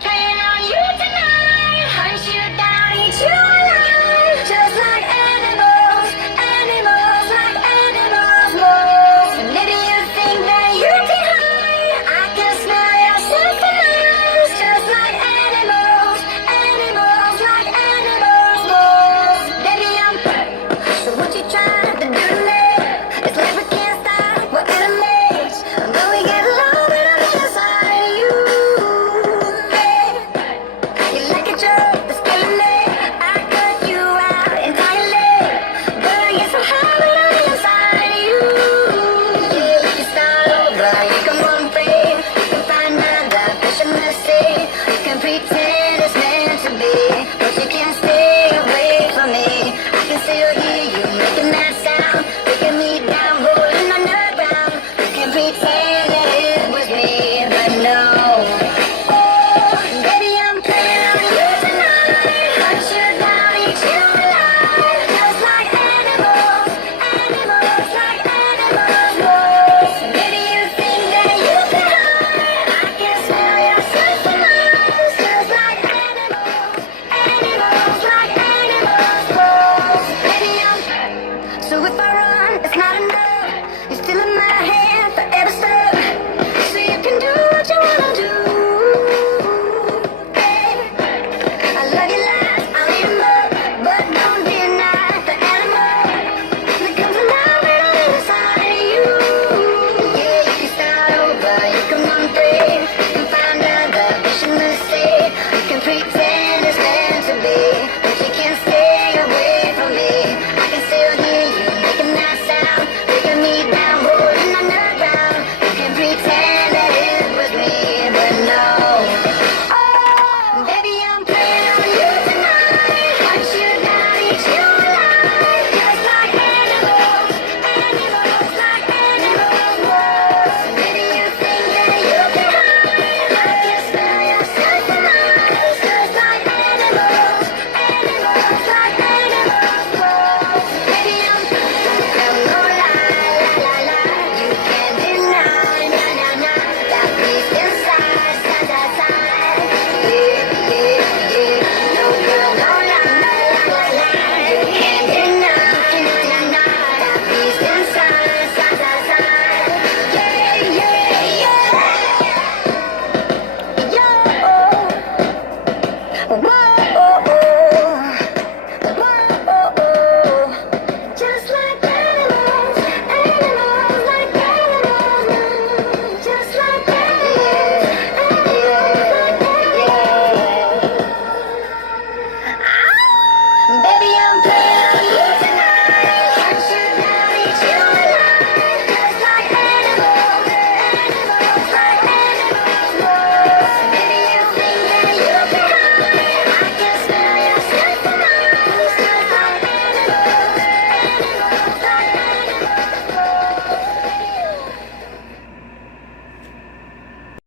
Playing on you tonight, hunt you down, eat you alive. Just like animals, animals like animals moles. And maybe you think that you're behind. I can smell your sense. Just like animals, animals like animals moles. Baby, I'm so what you trying to do to me? It's like we can't stop, we're enemies. I know we get along when I'm inside you. You like a drug that's killing me. I cut you out entirely. But I get so high when I'm inside you. Yeah, you can start over, you can run free. You can find another fish in the sea. You can pretend.